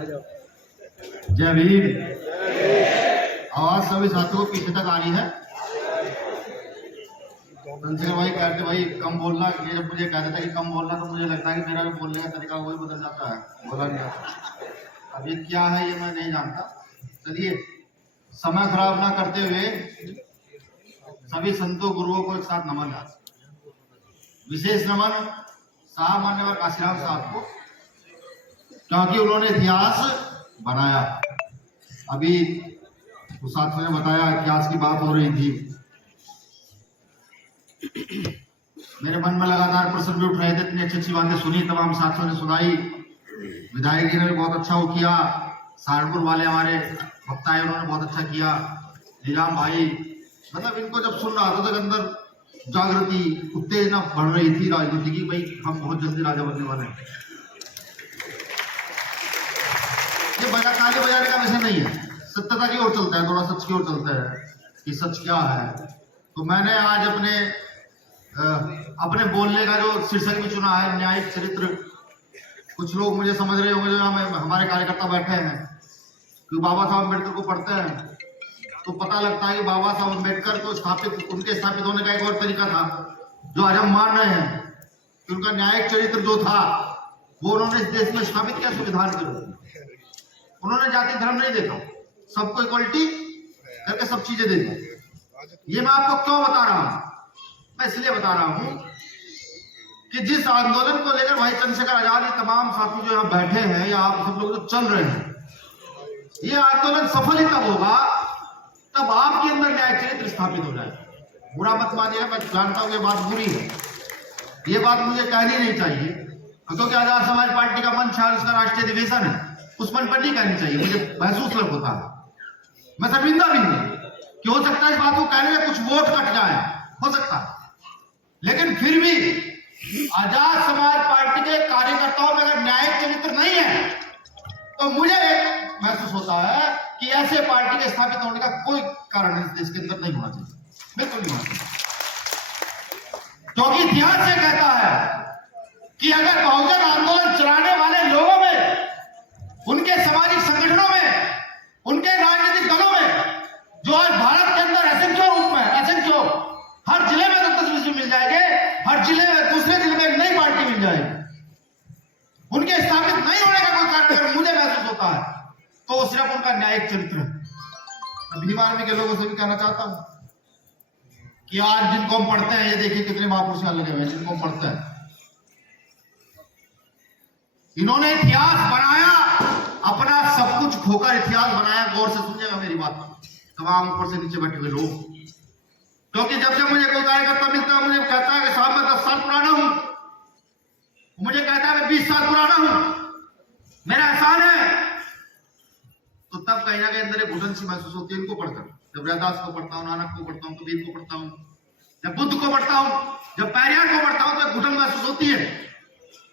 जय भीम। आवाज सभी साथियों को पीछे तक आ रही है। चंद्रशेखर भाई कहते भाई कम बोलना, ये जब मुझे कहते थे कि कम बोलना तो मुझे लगता है कि मेरा भी बोलने का तरीका वही बदल जाता है, बोला नहीं जाता। अब ये क्या है ये मैं नहीं जानता। चलिए, समय खराब ना करते हुए सभी संतों गुरुओं को एक साथ नमन है। विशेष नमन साहब मान्यवर काशीराम साहब को, क्योंकि उन्होंने इतिहास बनाया। अभी उस साथियों ने बताया इतिहास की बात हो रही थी, मेरे मन में लगातार प्रश्न भी उठ रहे थे। इतनी अच्छी अच्छी बातें सुनी, तमाम साथियों ने सुनाई। विधायक जी ने भी बहुत अच्छा वो किया, सहारनपुर वाले हमारे वक्ताएं उन्होंने बहुत अच्छा किया, नीलाम भाई। मतलब इनको जब सुन रहा था तो अंदर जागृति उत्तेजना बढ़ रही थी राजनीति की, भाई हम बहुत जल्दी राजा बनने वाले हैं। ये बजा ताली बजाने का विषय नहीं है, सत्यता की ओर चलता है, थोड़ा सच की ओर चलता है कि सच क्या है। तो मैंने आज अपने बोलने का जो शीर्षक भी चुना है, न्यायिक चरित्र। कुछ लोग मुझे समझ रहे होंगे, जो हमारे कार्यकर्ता बैठे हैं, कि बाबा साहब अम्बेडकर को पढ़ते हैं तो पता लगता है कि बाबा साहब अम्बेडकर को उनके स्थापित होने का एक और तरीका था, जो आज हम मान रहे हैं कि उनका न्यायिक चरित्र जो था वो उन्होंने इस देश में स्थापित किया संविधान के रूप में। उन्होंने जाति धर्म नहीं देखा, सबको इक्वलिटी करके सब चीजें दे दी। ये मैं आपको क्यों बता रहा हूं? मैं इसलिए बता रहा हूं कि जिस आंदोलन को लेकर भाई चंद्रशेखर आजाद, ये तमाम साथी जो यहाँ बैठे हैं या आप सब लोग जो चल रहे हैं, ये आंदोलन सफल ही तब होगा तब आपके अंदर न्याय चरित्र स्थापित हो जाए। बुरा मत मानिएगा, मैं जानता हूं ये बात बुरी है, ये बात मुझे कहनी नहीं चाहिए, क्योंकि आजाद समाज पार्टी का मंच है, उसका राष्ट्रीय अधिवेशन है, उस मंच पर नहीं कहनी चाहिए, मुझे महसूस लग होता है। मैं शर्मिंदा भी हूं कि हो सकता है इस बात को कहने में कुछ वोट कट जाए, हो सकता है, लेकिन फिर भी आजाद समाज पार्टी के कार्यकर्ताओं में अगर न्यायिक चरित्र नहीं है तो मुझे महसूस होता है कि ऐसे पार्टी के स्थापित होने का कोई कारण इस देश के अंदर नहीं होना चाहिए, बिल्कुल नहीं होना चाहिए। क्योंकि इतिहास से कहता है कि अगर बहुजन आंदोलन चलाने वाले लोगों में, उनके सामाजिक संगठनों में, उनके राजनीतिक दलों में, जो आज भारत के अंदर असंख्य रूप में, असंख्य हर जिले में 10-10 मिल जाएंगे, हर जिले में दूसरे जिले में एक नई पार्टी मिल जाएगी, उनके स्थापित नहीं होने का कोई कारण अगर मुझे महसूस होता है तो वो सिर्फ उनका न्यायिक चरित्र है। भीम आर्मी के लोगों से भी कहना चाहता हूं कि आज जिनको हम पढ़ते हैं, ये देखिए कितने महापुरुष लगे हुए हैं जिनको हम पढ़ते हैं, इन्होंने इतिहास बनाया, अपना सब कुछ खोकर इतिहास बनाया। गौर से सुनिएगा मेरी बात, तमाम ऊपर से नीचे बैठे हुए लोग, क्योंकि जब जब मुझे कोई कार्यकर्ता मिलता है, मुझे कहता है कि साहब मैं 10 साल पुराना हूं, मुझे कहता है मैं 20 साल पुराना हूं, मेरा एहसान है, तो तब कहीं ना कहीं अंदर एक घुटन सी महसूस होती है इनको पढ़कर। जब रैदास को पढ़ता हूं, नानक को पढ़ता हूं, कबीर को पढ़ता हूं, जब बुद्ध को पढ़ता हूं, जब पेरियार को पढ़ता हूं, तो एक घुटन महसूस होती है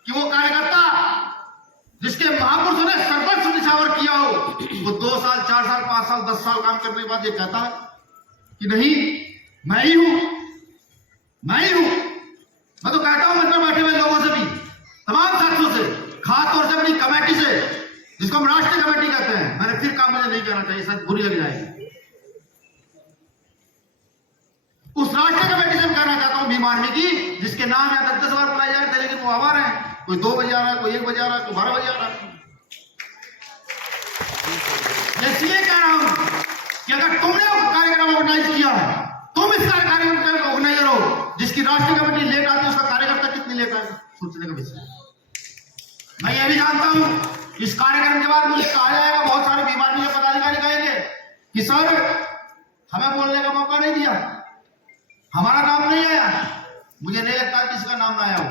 कि वो कार्यकर्ता जिसके महापुरुषों ने सर्वस्व निछावर किया हो, वो 2 साल 4 साल 5 साल 10 साल काम करने के बाद ये कहता है कि नहीं मैं ही हूं, मैं ही हूं। मैं तो कहता हूं मंच में बैठे हुए लोगों से भी, तमाम साथियों से, खासतौर से अपनी कमेटी से, जिसको हम राष्ट्रीय कमेटी कहते हैं, मैंने फिर काम मुझे नहीं कहना चाहिए, शायद बुरी लग जाएगी, उस राष्ट्रीय कमेटी से मैं कहना चाहता हूं भीम आर्मी की, जिसके नाम या 10 बार बुलाए जा रहे थे, लेकिन वो आवार है, कोई 2 बजे आ रहा है, कोई 1 बजे आ रहा है, कोई 12 बजे आ रहा है। इसलिए कह रहा हूं कि अगर तुमने कार्यक्रम ऑर्गेनाइज किया है, तुम इस कार्यक्रम का ऑर्गेनाइजर हो, जिसकी राष्ट्रीय कमेटी लेट आती है, उसका कार्यकर्ता कितनी लेट आएगा, सोचने का विषय। मैं यह भी जानता हूं इस कार्यक्रम के बाद मुझे कहा जाएगा, बहुत सारे भीम आर्मी के पदाधिकारी कहेंगे कि सर हमें बोलने का मौका नहीं दिया, हमारा नाम नहीं आया। मुझे नहीं लगता किसी का नाम ना आया हो,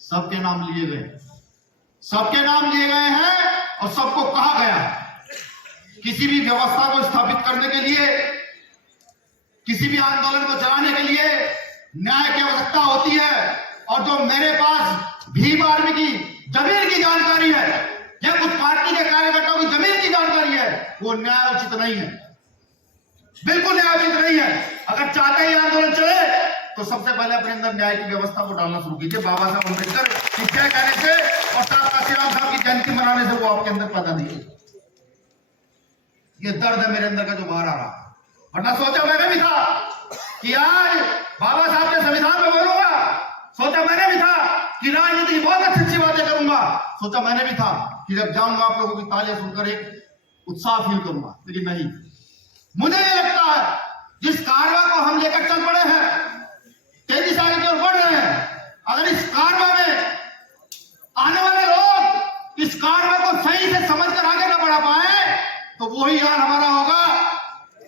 सबके नाम लिए गए, सबके नाम लिए गए हैं और सबको कहा गया किसी भी व्यवस्था को स्थापित करने के लिए, किसी भी आंदोलन को चलाने के लिए न्याय की आवश्यकता होती है। और जो मेरे पास भीम आर्मी की जमीन की जानकारी है या कुछ पार्टी के कार्यकर्ताओं की जमीन की जानकारी है, वो न्यायोचित नहीं है, बिल्कुल न्यायोचित नहीं है। अगर चाहते ही आंदोलन चले तो सबसे पहले अपने अंदर न्याय की व्यवस्था को डालना शुरू कीजिए। बाबा साहब अम्बेडकर की जय कहने से और साहब काशीराम साहब की जयंती मनाने से वो आपके अंदर पैदा नहीं हुई। ये दर्द है मेरे अंदर का जो बाहर आ रहा, वरना सोचा मैंने भी था कि आज बाबा साहब के संविधान में बोलूंगा, सोचा मैंने भी था कि राजनीति की बहुत अच्छी बातें करूंगा, सोचा मैंने भी था कि जब जाऊंगा आप लोगों की तालियां सुनकर एक उत्साह फील करूंगा, लेकिन नहीं। मुझे ये लगता है जिस कारवा को हम लेकर चल पड़े हैं, तेजी से आगे की ओर बढ़ रहे हैं, अगर इस कारवा में आने वाले लोग इस कारवा को सही से समझकर आगे न बढ़ा पाए तो वही हाल हमारा होगा,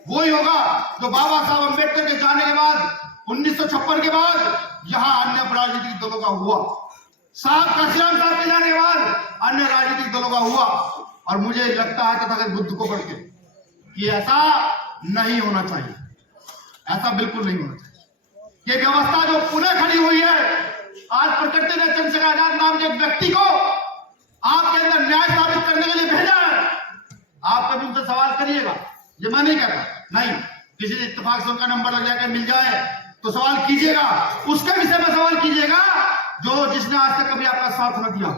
वही होगा जो बाबा साहब अम्बेडकर के जाने के बाद 1956 के बाद यहां अन्य राजनीतिक दलों का हुआ, साहब काशीराम साहब के जाने के बाद अन्य राजनीतिक दलों का हुआ। और मुझे लगता है तथागत बुद्ध को पढ़ के कि ऐसा नहीं होना चाहिए, ऐसा बिल्कुल नहीं होना चाहिए। ये व्यवस्था जो पुनः खड़ी हुई है, आज प्रकृति ने चंद्रशेखर आजाद नाम के एक व्यक्ति को आपके अंदर न्याय साबित करने के लिए भेजा है। आप कभी उनसे सवाल करिएगा, ये मैं नहीं कहता, नहीं, किसी इत्तेफाक से उनका नंबर लग जाकर मिल जाए तो सवाल कीजिएगा, उसके विषय में सवाल कीजिएगा जो जिसने आज तक कभी आपका साथ न दिया,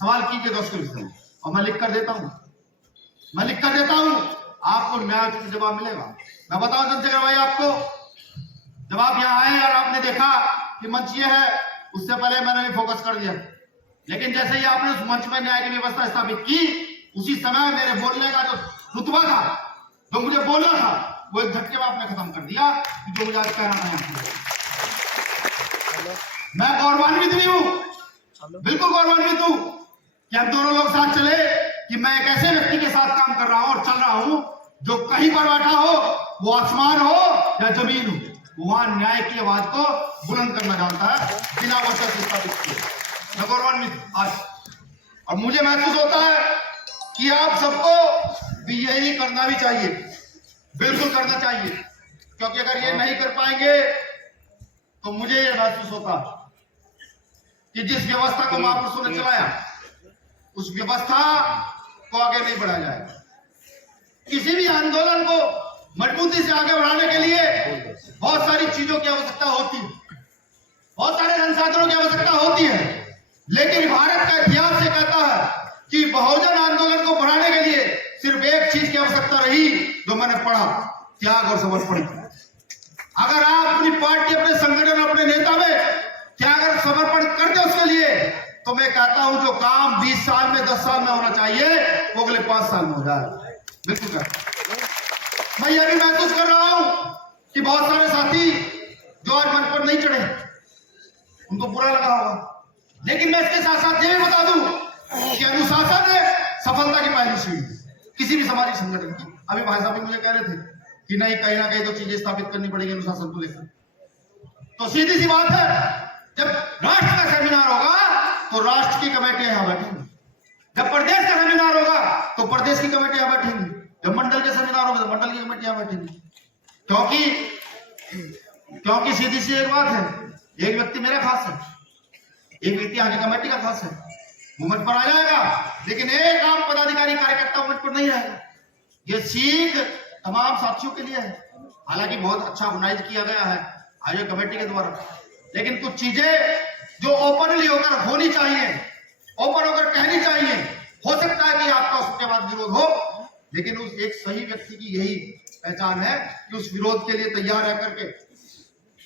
सवाल कीजिएगा उसके विषय में। और मैं लिख कर देता हूं, मैं लिख कर देता हूं, आपको न्याय जवाब मिलेगा। मैं बताऊं चंद्रशेखर भाई आपको, जब आप यहाँ आए और आपने देखा कि मंच ये है, उससे पहले मैंने भी फोकस कर दिया, लेकिन जैसे ही आपने उस मंच में न्याय की व्यवस्था स्थापित की, उसी समय मेरे बोलने का जो रुतबा था, जो मुझे बोलना था, वो एक झटके में आपने खत्म कर दिया कि जो मुझे आज कहना है। मैं गौरवान्वित भी हूं, बिल्कुल गौरवान्वित हूं कि हम दोनों लोग साथ चले, कि मैं एक ऐसे व्यक्ति के साथ काम कर रहा हूं और चल रहा हूं जो कहीं पर बैठा हो, वो आसमान हो या जमीन हो, वहां न्याय की आवाज को बुलंद करना जानता है बिना वचन से स्थापित किए। मैं गौरवान्वित आज, और मुझे महसूस होता है कि आप सबको भी यही करना भी चाहिए, बिल्कुल करना चाहिए, क्योंकि अगर ये नहीं कर पाएंगे तो मुझे ये महसूस होता कि जिस व्यवस्था को महापुरुषों ने चलाया उस व्यवस्था को आगे नहीं बढ़ाया जाएगा। किसी भी आंदोलन को मजबूती से आगे बढ़ाने के लिए बहुत सारी चीजों की आवश्यकता होती है, बहुत सारे संसाधनों की आवश्यकता होती है, लेकिन भारत का इतिहास ये कहता है कि बहुजन आंदोलन को बढ़ाने के लिए सिर्फ एक चीज की आवश्यकता रही, जो मैंने पढ़ा, त्याग और समर्पण। अगर आप अपनी पार्टी, अपने संगठन, अपने नेता में त्याग और समर्पण कर दे उसके लिए, तो मैं कहता हूं जो काम 20 साल में 10 साल में होना चाहिए वो अगले 5 साल में हो जाए। बिल्कुल कर। मैं यह भी महसूस कर रहा हूं कि बहुत सारे साथी जो आज मंच पर नहीं चढ़े, उनको बुरा लगा होगा, लेकिन मैं इसके साथ साथ ये भी बता दूं कि अनुशासन है सफलता की पहली सीढ़ी किसी भी सामाजिक संगठन की। अभी भाई साहब मुझे कह रहे थे कि नहीं, कहीं ना कहीं तो चीजें स्थापित करनी पड़ेगी अनुशासन को लेकर। तो सीधी सी बात है, जब राष्ट्र का सेमिनार होगा तो राष्ट्र की कमेटी यहां बैठेंगी, जब प्रदेश का सेमिनार होगा तो प्रदेश की कमेटी यहां बैठेंगी, जब मंडल के सेमिनार होगा तो मंडल की कमेटी यहां बैठेंगी। क्योंकि सीधी सी एक बात है, एक व्यक्ति मेरा खास है, एक व्यक्ति आगे कमेटी का खास है, वो मंच पर आ जाएगा, लेकिन एक आम पदाधिकारी कार्यकर्ता मंच पर नहीं आएगा। ये सीख तमाम साथियों के लिए है। हालांकि बहुत अच्छा ऑर्गेनाइज किया गया है आयोग कमेटी के द्वारा, लेकिन कुछ चीजें जो ओपनली होकर होनी चाहिए, ओपन होकर कहनी चाहिए। हो सकता है कि आपका उसके बाद विरोध हो, लेकिन उस एक सही व्यक्ति की यही पहचान है कि उस विरोध के लिए तैयार रह करके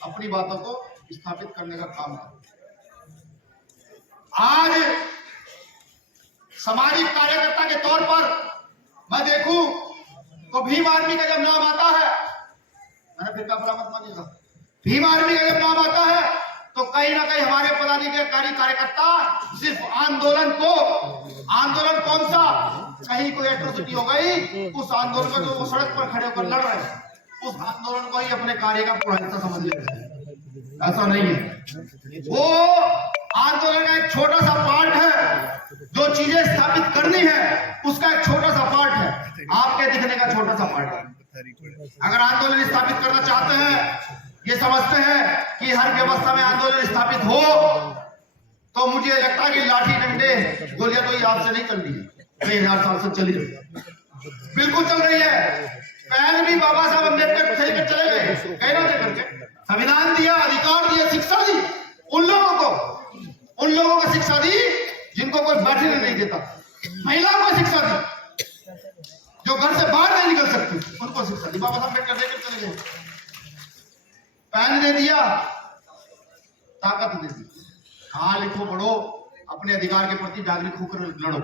अपनी बातों को स्थापित करने का काम करे। आज सामाजिक कार्यकर्ता के तौर पर मैं देखूं तो भीम आर्मी का जब नाम आता है, मैंने फिर का मत मानिएगा, भीम आर्मी का जब नाम आता है तो कहीं ना कहीं हमारे पदाधिकारी कार्यकर्ता सिर्फ आंदोलन कौन सा, कहीं कोई एट्रोसिटी हो गई, उस आंदोलन को जो सड़क पर खड़े होकर लड़ रहे हैं, उस आंदोलन को ही अपने कार्य का पूरा हिस्सा समझ लेते हैं। ऐसा नहीं है, वो आंदोलन का एक छोटा सा पार्ट है, जो चीजें स्थापित करनी है उसका एक छोटा सा पार्ट है, आपके दिखने का छोटा सा पार्ट है। अगर आंदोलन स्थापित करना चाहते हैं, ये समझते हैं कि हर व्यवस्था में आंदोलन स्थापित हो, तो मुझे लगता है कि लाठी डंडे गोलियां तो ये आपसे नहीं चल रही है, 1000 साल से चली रही है, बिल्कुल चल रही है। पहले भी बाबा साहब अम्बेडकर चले गए कहना करके, संविधान दिया, अधिकार दिया, शिक्षा दी उन लोगों को शिक्षा दी जिनको कोई बैठने नहीं देता। महिलाओं को शिक्षा दी, जो घर से बाहर नहीं निकल सकती उनको शिक्षा दी। बाबा साहब अम्बेडकर देकर चले गए। पैन दे दिया, ताकत दे दी। हाँ, लिखो पढ़ो, अपने अधिकार के प्रति जागरूक होकर लड़ो।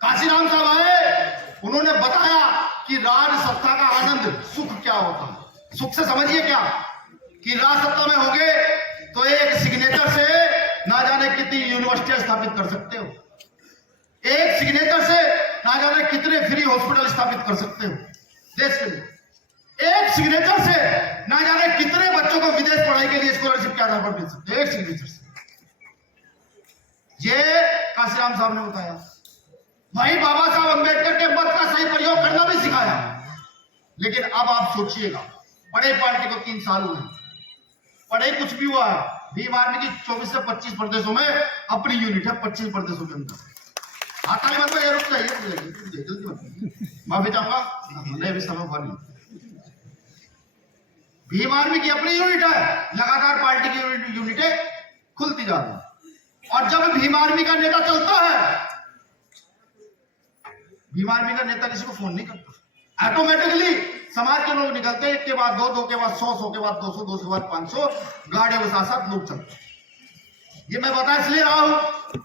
काशीराम साहब आए, उन्होंने बताया कि राज सत्ता का आनंद सुख क्या होता है। सुख से समझिए क्या कि राज सत्ता में होंगे तो एक सिग्नेचर से ना जाने कितनी यूनिवर्सिटियां स्थापित कर सकते हो, एक सिग्नेचर से ना जाने कितने फ्री हॉस्पिटल स्थापित कर सकते हो देश के लिए, एक सिग्नेचर से ना जाने कितने बच्चों को विदेश पढ़ाई के लिए स्कॉलरशिप के आधार पर मिल सकते हो, एक सिग्नेचर से। ये काशीराम साहब ने बताया। वहीं बाबा साहब अम्बेडकर के मत का सही प्रयोग करना भी सिखाया। लेकिन अब आप सोचिएगा, बड़े पार्टी को 3 साल हुए, पढ़े कुछ भी हुआ है। भीम आर्मी की 24 से 25 प्रदेशों में अपनी यूनिट है, 25 प्रदेशों के अंदर। आता नहीं मतलब, ये रुक जाइए, जल्दी माफी चाहूंगा, नहीं भी समय भर नहीं। भीम आर्मी की अपनी यूनिट है, लगातार पार्टी की यूनिटें खुलती जा रही है। और जब भीम आर्मी का नेता चलता है, भीम आर्मी का नेता किसी को फोन नहीं करता, ऑटोमेटिकली समाज के लोग निकलते हैं, एक के बाद 2, 2 के बाद 100, 100 के बाद 200, 200 के बाद 500 गाड़ियों के साथ साथ लोग चलते हैं। ये मैं बता इसलिए रहा हूं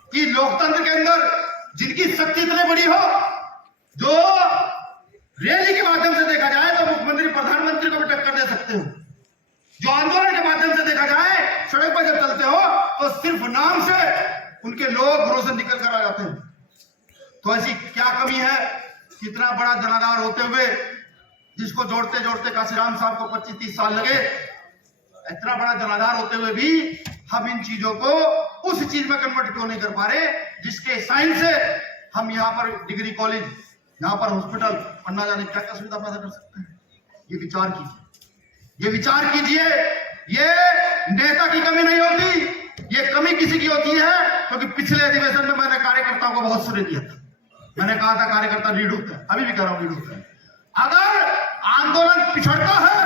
कि लोकतंत्र के अंदर जिनकी शक्ति इतनी बड़ी हो, जो रैली के माध्यम से देखा जाए तो मुख्यमंत्री प्रधानमंत्री को भी टक्कर दे सकते हो, जो आंदोलन के माध्यम से देखा जाए सड़क पर जब चलते हो तो सिर्फ नाम से उनके लोग घरों से निकल कर आ जाते हैं। तो ऐसी क्या कमी है, कितना बड़ा जनाधार होते हुए, जिसको जोड़ते जोड़ते काशीराम साहब को 25-30 साल लगे, इतना बड़ा जनाधार होते हुए भी हम इन चीजों को उस चीज में कन्वर्ट क्यों नहीं कर पा रहे जिसके साइन से हम यहाँ पर डिग्री कॉलेज, यहाँ पर हॉस्पिटल और ना जाने क्या क्या सुविधा पैदा कर सकते हैं। ये विचार कीजिए, ये विचार कीजिए। ये नेता की कमी नहीं होती, ये कमी किसी की होती है, क्योंकि पिछले अधिवेशन में मैंने कार्यकर्ताओं को बहुत सुने दिया था। मैंने कहा था कार्यकर्ता लीड होता है, अभी भी कह रहा हूं लीड होता है। अगर आंदोलन पिछड़ता है,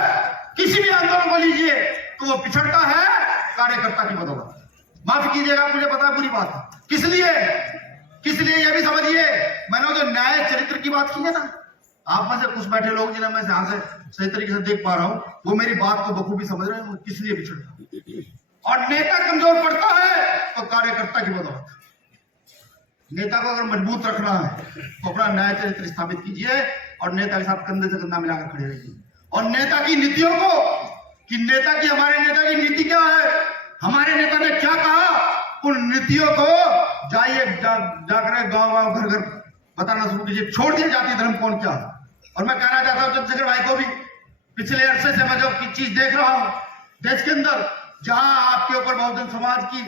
किसी भी आंदोलन को लीजिए, तो वो पिछड़ता है कार्यकर्ता की बदौलत। माफ कीजिएगा, मुझे पता है बुरी बात है, किस लिए ये भी समझिए। मैंने जो न्याय चरित्र की बात की है ना, आप में से कुछ बैठे लोग जिन्हें मैं यहां से सही तरीके से देख पा रहा हूं, वो मेरी बात को बखूबी समझ रहे हैं, किस लिए पिछड़ता। और नेता कमजोर पड़ता है तो कार्यकर्ता की बदौलत। नेता को अगर मजबूत रखना है तो अपना न्याय चरित्र स्थापित कीजिए और नेता के साथ कंधे से कंधा मिलाकर खड़े रहिए। और नेता की नीतियों को, कि हमारे नेता की नीति क्या है, हमारे नेता ने क्या कहा, उन नीतियों को जाइए जाकर गांव घर घर बताना शुरू कीजिए। छोड़ दिए जाति धर्म कौन क्या। और मैं कहना चाहता हूं चंद्रशेखर भाई को भी, पिछले अरसे से मैं जो चीज देख रहा हूं देश के अंदर, जहां आपके ऊपर बहुजन समाज की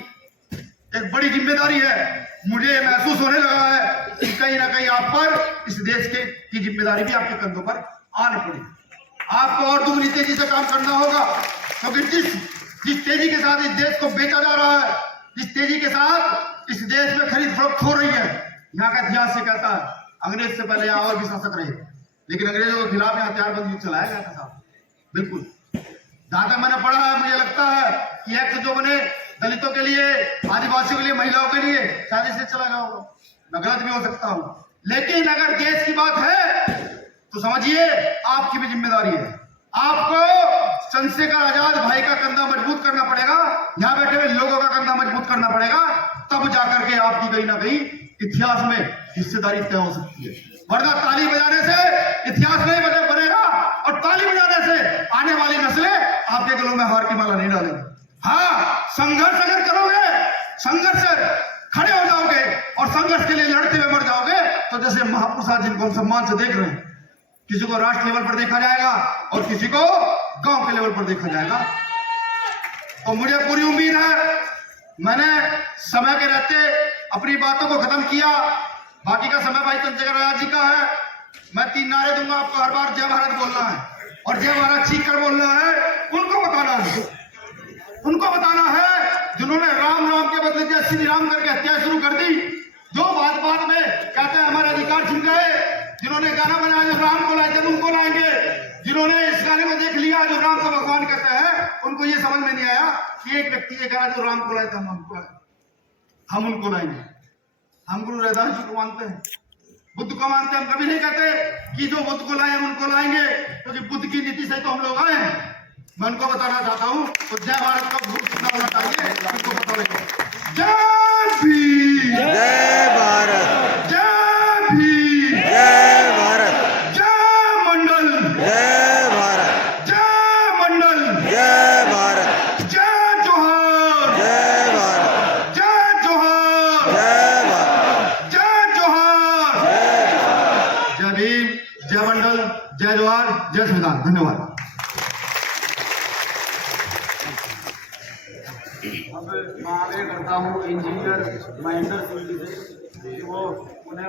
एक बड़ी जिम्मेदारी है, मुझे महसूस होने लगा है कि कहीं ना कहीं आप पर इस देश की जिम्मेदारी भी आपके कंधों पर आनी पड़ी। आपको और दुगनी तेजी से काम करना होगा, क्योंकि जिस तेजी के साथ इस देश को बेचा जा रहा है, जिस तेजी के साथ इस देश में खरीद फरोख्त हो रही है, यहाँ का इतिहास से कहता है अंग्रेज से पहले यहाँ और भी शासक रहे, लेकिन अंग्रेजों के खिलाफ यहाँ हथियारबंद युद्ध चलाया गया था साहब। बिल्कुल, जहां तक मैंने पढ़ा है, मुझे लगता है कि एक्ट जो बने दलितों के लिए, आदिवासियों के लिए, महिलाओं के लिए, शादी से चला गया होगा, मैं गलत भी हो सकता हूं। लेकिन अगर देश की बात है तो समझिए आपकी भी जिम्मेदारी है। आपको चंद्रशेखर आजाद भाई का कंधा मजबूत करना पड़ेगा, यहाँ बैठे हुए लोगों का कंधा मजबूत करना पड़ेगा, तब जाकर के आपकी कहीं ना कहीं इतिहास में हिस्सेदारी तय हो सकती है। वरना ताली बजाने से इतिहास नहीं बनेगा, और ताली बजाने से आने वाली नस्लें आपके गलों में हार की माला नहीं डालेंगी। हाँ, संघर्ष अगर करोगे, संघर्ष खड़े हो जाओगे और संघर्ष के लिए लड़ते हुए मर जाओगे, तो जैसे महापुरुष आज जिनको हम सम्मान से देख रहे हैं, किसी को राष्ट्र लेवल पर देखा जाएगा और किसी को गांव के लेवल पर देखा जाएगा। तो मुझे पूरी उम्मीद है, मैंने समय के रहते अपनी बातों को खत्म किया। बाकी का समय भाई चंद्रशेखर आजाद जी का है। मैं 3 नारे दूंगा आपको, हर बार जय भारत बोलना है, और जय भारत चीख कर बोलना है। उनको बताना है जिन्होंने राम राम के बदले जय श्री राम करके हत्या शुरू कर दी, जो बात में कहते हैं हमारे अधिकार छिन गए, जिन्होंने गाना बनाया जो राम को लाए थे उनको लाएंगे, जिन्होंने जिन्होंने इस गाने को देख लिया, जो राम को भगवान कहता है, उनको ये समझ में नहीं आया कि एक व्यक्ति ये कहा जो राम को लाए थे, हम उनको लाएंगे। हम गुरु रैदास जी को मानते हैं, बुद्ध को मानते हैं। हम कभी नहीं कहते कि जो बुद्ध को लाए हम उनको लाएंगे, क्योंकि बुद्ध की नीति से तो हम लोग आए हैं। मैं उनको बताना चाहता हूँ, तो जय भारत का ग्रुप कितना होना चाहिए उनको पता लगे। जय भीम, जय भारत, जय भीम, जय भारत, जय मंडल, जय भारत, जय मंडल, जय भारत, जय जोहार, जय भारत, जय जोहार, जय भारत, जय जोहार, जय भीम, जय मंडल, जय जोहार, जय संविधान। धन्यवाद। अब मैं आगे करता हूँ इंजीनियर महेंद्र सिंह जी से, वो उन्हें